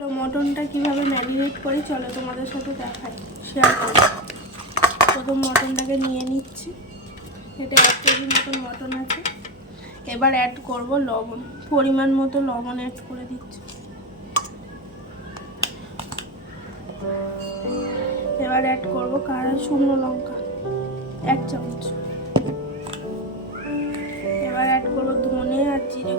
তো মটনটা কিভাবে ম্যারিনেট করি চলো তোমাদের সাথে দেখাই, শেয়ার করি। প্রথম মটনটাকে নিয়ে নিচ্ছি, এটা 1 কেজি মতন মটন আছে। এবার অ্যাড করব লবণ, পরিমাণ মতো লবণ অ্যাড করে দিচ্ছি। এবার অ্যাড করব শুকনো লঙ্কা 1 চামচ। এবার অ্যাড করব ধনে আর জিরে।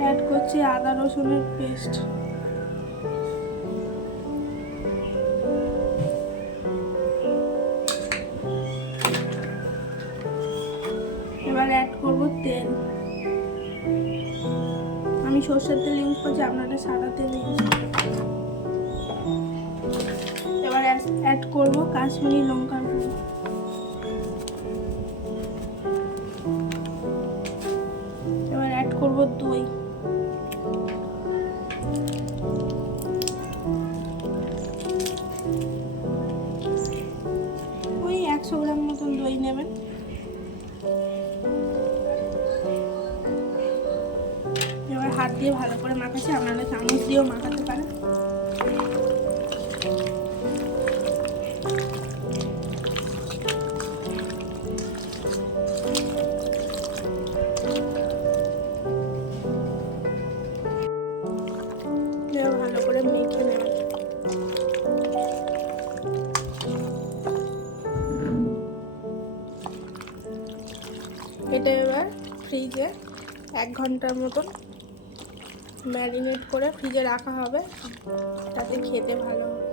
অ্যাড করছি আদা রসুনের পেস্ট। এবার অ্যাড করব তেল, আমি সরষের তেল ইউজ করছি, আপনারা সাদা তেল ইউজ করবেন। এবার অ্যাড করব কাশ্মীরি লঙ্কার গুঁড়ো। এবার অ্যাড করব দই। ওই 100 গ্রাম মতন দই নেবেন। এবার হাত দিয়ে ভালো করে মাখাচ্ছি, আপনারা চামচ দিয়েও মাখাতে পারেন। ভালো করে মেখে নেবেন। এটা এবার ফ্রিজে 1 ঘন্টার মতন ম্যারিনেট করে ফ্রিজে রাখা হবে, তাতে খেতে ভালো হবে।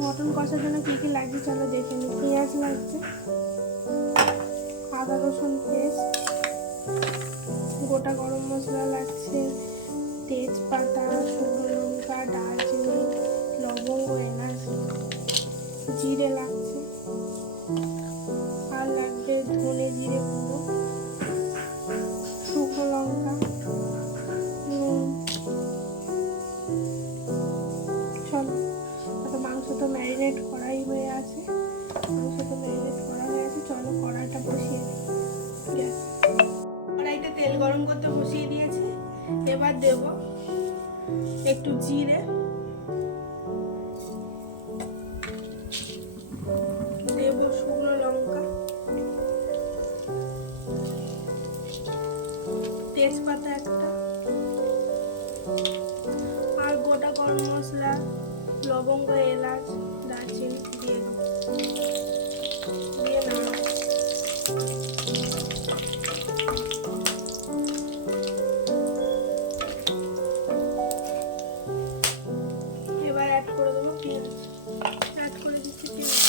মটন কষার জন্য কী কী লাগছে চলো দেখে নিই। পেঁয়াজ লাগছে, আদা রসুন পেস্ট, গোটা গরম মশলা লাগছে, তেজপাতা, শুকনো লঙ্কা, দারচিনি, লবঙ্গ, এলাচ, জিরে লাগছে, আর লাগবে ধনে জিরে গুঁড়ো, শুকনো লঙ্কা, নুন। চলো, মাংস তো ম্যারিনেট করাই হয়ে আছে, চলো কড়াইটা বসিয়ে দিই। কড়াইতে তেল গরম করতে বসিয়ে দিয়েছি। এবার দেব একটু জিরে, দেব শুকনো লঙ্কা, তেজপাতা একটা, আর গোটা গরম মশলা, লবঙ্গ, এলাচ, দারচিনি দিয়ে দেব। দিয়ে নাড়াবো। এবার অ্যাড করে দেবো পেঁয়াজ, অ্যাড করে দিচ্ছি পেঁয়াজ।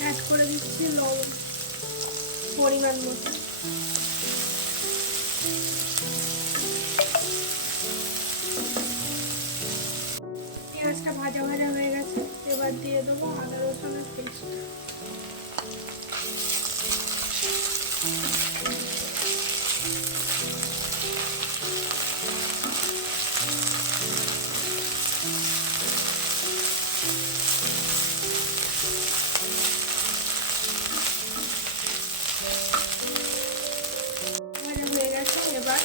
অ্যাড করে দিচ্ছি লবণ পরিমাণ মতো। পেঁয়াজটা ভাজা ভাজা হয়ে গেছে, এবার দিয়ে দেবো আদা রসুনের পেস্ট। হয়ে গেছে, এবার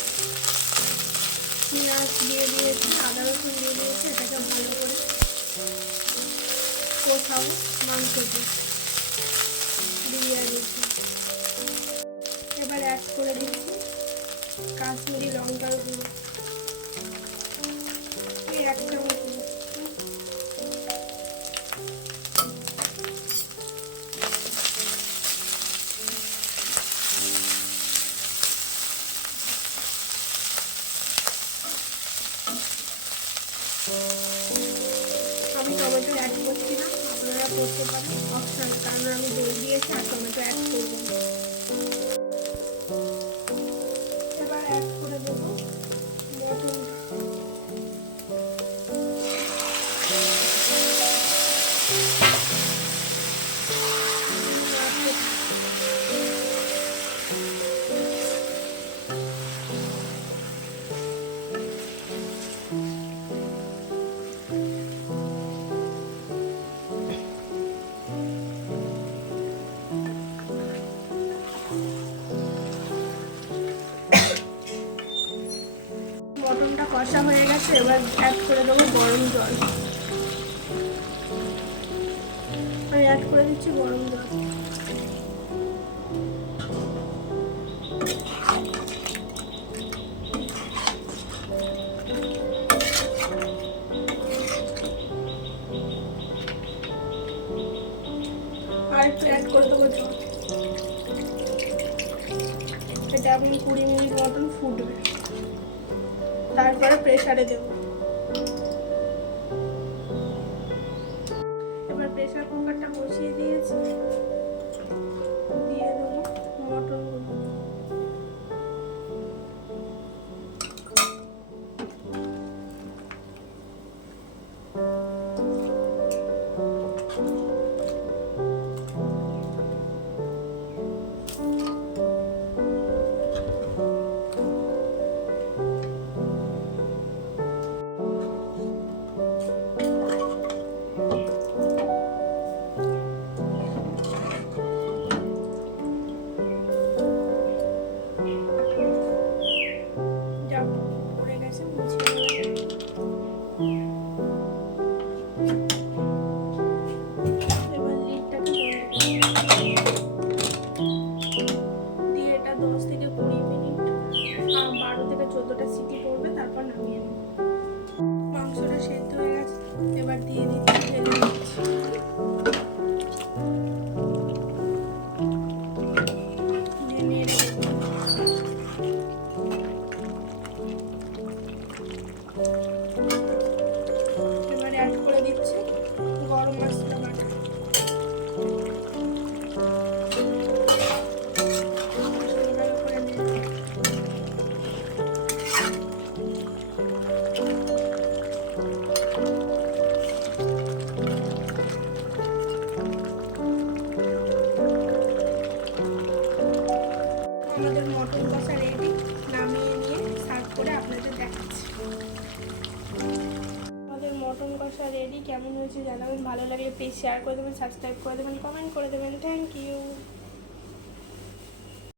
পেঁয়াজ দিয়ে দিয়েছি, আদা রসুন দিয়ে দিয়েছি, এটাকে ভালো করে কোথাও মাংস দিয়ে দিয়েছি। এবার অ্যাড করে দিচ্ছি কাশ্মীরি লঙ্কার গুঁড়ো, এই 1 চামচ। টমেটো অ্যাড করছি না, আপনারা করতে পারেন, অপশনাল, কারণ আমি দই দিয়েছি আর টমেটো অ্যাড করব না। এবার অ্যাড করে দেবো মটন। মটনটা কষা হয়ে গেছে, এবার অ্যাড করে দেবো গরম জল। আমি অ্যাড করে দিচ্ছি গরম জল। আর একটু অ্যাড করে দেবো জল। এটা এখন 20 মিনিট মতন ফুটবে, তারপরে প্রেসারে দেবো। এবার প্রেসার কুকারটা বসিয়ে দিয়েছি, দিয়ে দেবো মটনগুলো। সিটি পড়বে, তারপর নামিয়ে নেব। মাংসটা সেদ্ধ হয়ে গেছে, এবার দিয়ে দিচ্ছি ঢেলে দিচ্ছি। এবার অ্যাড করে দিচ্ছি গরম মশলা বাটা। আমাদের মটন কষা রেডি, নামিয়ে নিয়ে সার্ভ করে আপনাদের দেখাচ্ছি। আমাদের মটন কষা রেডি, কেমন হয়েছে জানাবেন, ভালো লাগলে প্লিজ শেয়ার করে দেবেন, সাবস্ক্রাইব করে দেবেন, কমেন্ট করে দেবেন। Thank you.